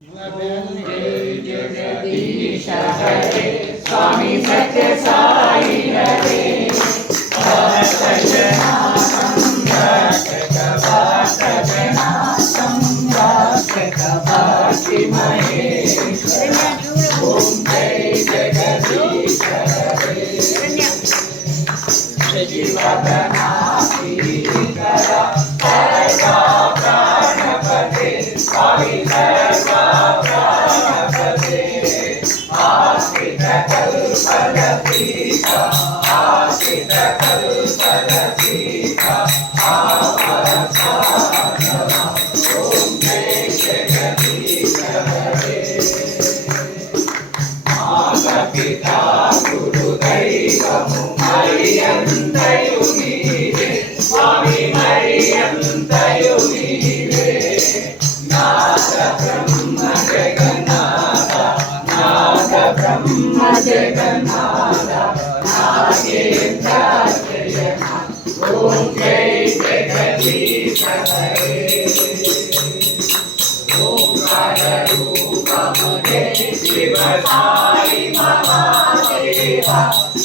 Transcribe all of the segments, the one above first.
जय जगदीश हरे स्वामी सत्य साई हरे भक्तजना संरक्षक भक्तजना संरक्षक भक्ति महेश ओम जय जगदीश हरे जीवनाथी करा सर्वा प्राणपते स्वामी सर्वा प्राणपते आश्रित कल्पलतीका आश्रित कल्पलतीका आवासाधना ओम जय जगदीश हरे माता पिता गुरुदैवము మరియంతయు నీవే స్వామి మరియంతయు నీవే నాద బ్రహ్మ జగన్నాథ నాద బ్రహ్మ జగన్నాథ నాగేంద్రాజయ ఓం జై జగదీశ హరే ఓంకార రూపమునే శివ సాయి మహాదేవ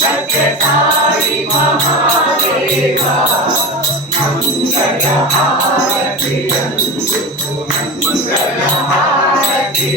సత్య సాయి మహాదేవ మంగళ హారతి మంగళ హారతి